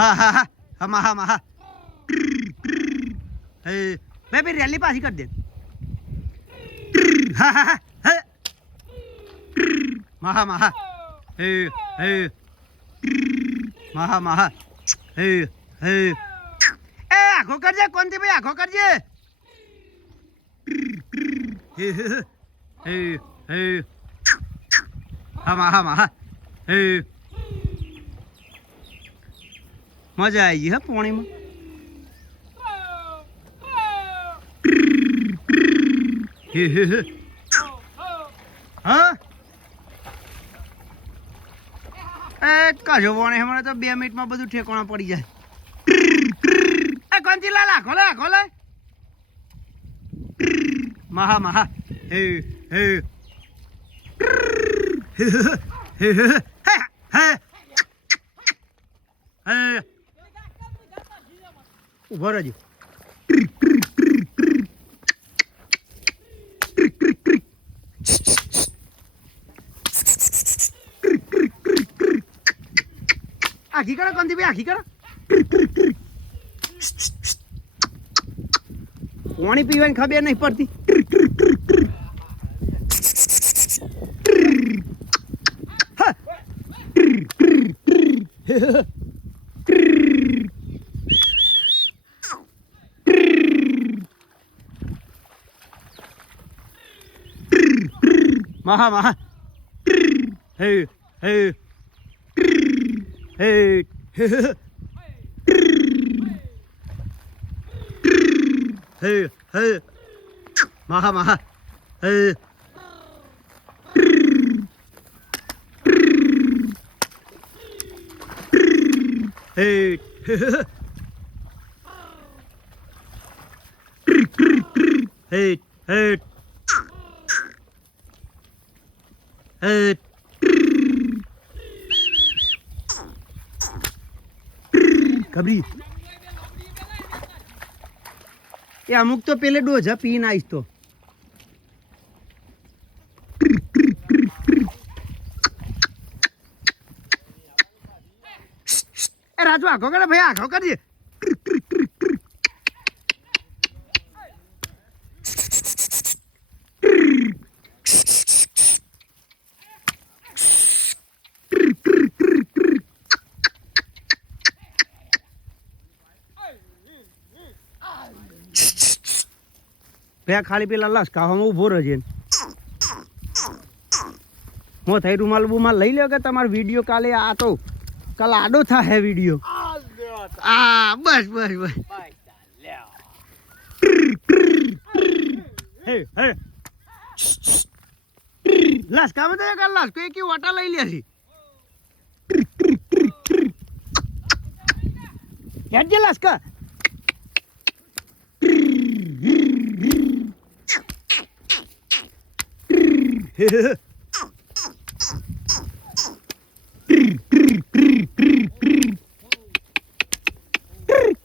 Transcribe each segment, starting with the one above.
હા હા હા હમા હા હા હે બે બે રેલી પાછી કરી દે હા હા હા મહા મહા હે હે મહા મહા હે હે એ આખો કરજે કોનથી ભાઈ આખો કરજે હે હે હે હમા હમા હે મજા આવી ગઈ હે પાણીમાં હે હે હે હા એ કજો વણે હમણાં તો 2 મિનિટમાં બધું ઠેકોણા પડી જાય એ કોનથી લાલા ખોલે ખોલે મહા મહા હે હે હે હે હે ઉભો રહેજો આખી કરો કોનથી ભાઈ આખી કરો પાણી પીવાની ખબર નહીં પડતી મહા મહા હે હે હે હે હે મહા મહા હે હે હે હે હે ખબરી એ અમુક તો પેલે ડોઝા પીને આવીશ તો એ રાજુ આખો કરે ભાઈ આખો કરજે ભાઈ ખાલી પેલા લસકાવામાં ઉભો રહેજે હું થઈ રૂમાલ બુમાલ લઈ લ્યો કે તમારો વિડીયો કાલે આ તો કાલ આડો થાય વિડીયો આ બસ બસ બસ હે હે લસકામાં તો કાલ લસકો એક વાટા લઈ લે છે હેડ જે લસકા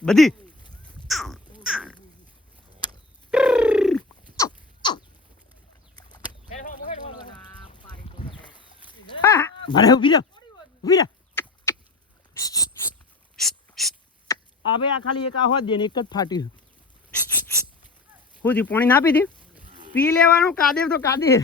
બધી મારે ઉભી રહો ઉભી રહો આ ભાઈ આ ખાલી એક આવા દે ને એક જ ફાટ્યું સુધી પાણી ના પીધી પી લેવાનું કાદેવ તો કાદેવ